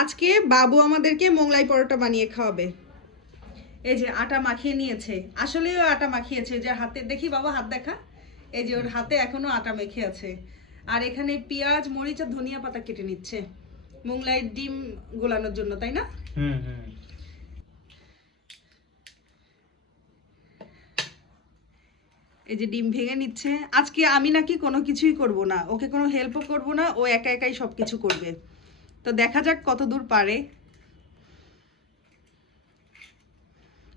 আজকে বাবু আমাদেরকে মোংলাই পরোটা বানিয়ে খাওয়াবে। এই যে আটা মাখিয়ে নিয়েছে। আসলেও আটা মাখিয়েছে যে হাতে দেখি বাবা হাত দেখা। এই যে ওর হাতে এখনও আটা মেখে আছে। আর এখানে পেঁয়াজ মরিচ আর ধনিয়া পাতা কেটে নিচ্ছে। মোংলাই ডিম গোলানোর জন্য তাই না? হুম হুম। এই যে ডিম ভেঙে নিচ্ছে। আজকে আমি নাকি কোনো কিছুই করব না। ওকে কোনো হেল্পও করব না। ও একা একাই সব কিছু করবে। তো দেখা যাক কত দূর পারে।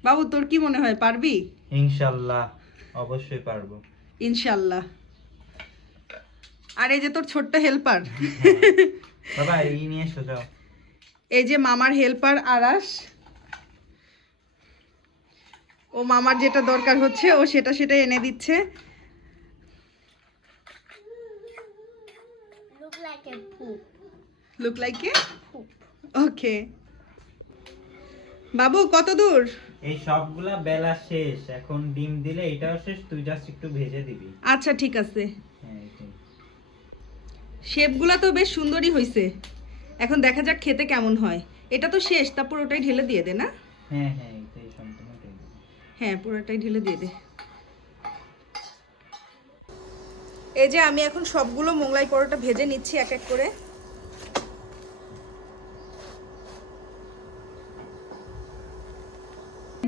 বাবু তোর কি মনে হয় পারবি? ইনশাল্লাহ অবশ্যই পারব। ইনশাল্লাহ। আর এই যে তোর ছোট্ট হেল্পার। বাবা এই নিয়ে এসো যাও। এই যে মামার হেল্পার আরাস। ও মামার যেটা দরকার হচ্ছে ও সেটা সেটা এনে দিচ্ছে। Look like a poop. Look like a. Okay বাবু কত দূর? এই সবগুলা বেলা শেষ। এখন ডিম দিলে এটাও শেষ তুই জাস্ট একটু ভেজে দিবি। আচ্ছা ঠিক আছে। হ্যাঁ শেপগুলা তো বেশ সুন্দরই হয়েছে এখন দেখা যাক খেতে কেমন হয়। এটা তো শেষ তারপর ওটাই ঢেলে দিয়ে দে না? হ্যাঁ হ্যাঁ এটাই সম্পূর্ণটাই হ্যাঁ পুরোটাই ঢেলে দিয়ে দে। এই যে আমি এখন সবগুলো মোগলাই পরোটা ভেজে নিচ্ছি এক এক করে।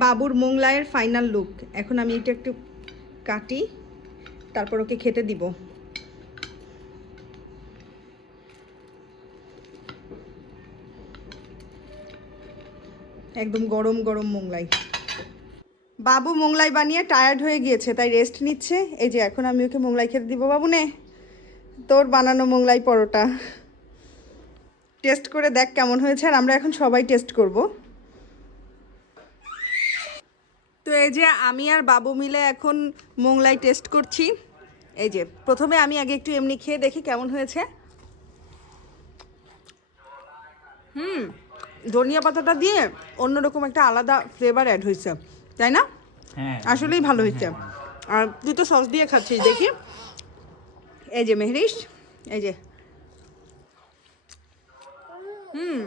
বাবুর মোংলাইয়ের ফাইনাল লুক এখন আমি এটা একটু কাটি, তারপর ওকে খেতে দিব। একদম গরম গরম মোংলাই। বাবু মোংলাই বানিয়ে টায়ার্ড হয়ে গিয়েছে, তাই রেস্ট নিচ্ছে। এই যে এখন আমি ওকে মোংলাই খেতে দিব বাবু নে তোর বানানো মোংলাই পরোটা। টেস্ট করে দেখ কেমন হয়েছে, আর আমরা এখন সবাই টেস্ট করব। তো এই যে আমি আর বাবু মিলে এখন মোংলাই টেস্ট করছি। এই যে প্রথমে আমি আগে একটু এমনি খেয়ে দেখি কেমন হয়েছে। হুম ধনিয়া পাতাটা দিয়ে অন্যরকম একটা আলাদা ফ্লেভার অ্যাড হয়েছে তাই না? হ্যাঁ। আসলেই ভালো হয়েছে। আর তুই তো সস দিয়ে খাচ্ছিস দেখি। এই যে মেহরিশ এই যে। হুম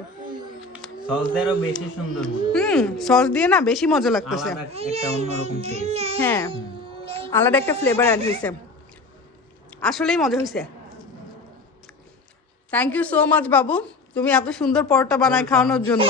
সস দেরও বেশি সুন্দর মনে হুম সস দিয়ে না বেশি মজা লাগতেছে। আলাদা একটা অন্যরকম টেস্ট হ্যাঁ আলাদা একটা ফ্লেভার অ্যাড হয়েছে আসলেই মজা হয়েছে থ্যাংক ইউ সো মাচ বাবু। তুমি এত সুন্দর পরোটা বানায় খাওয়ানোর জন্য।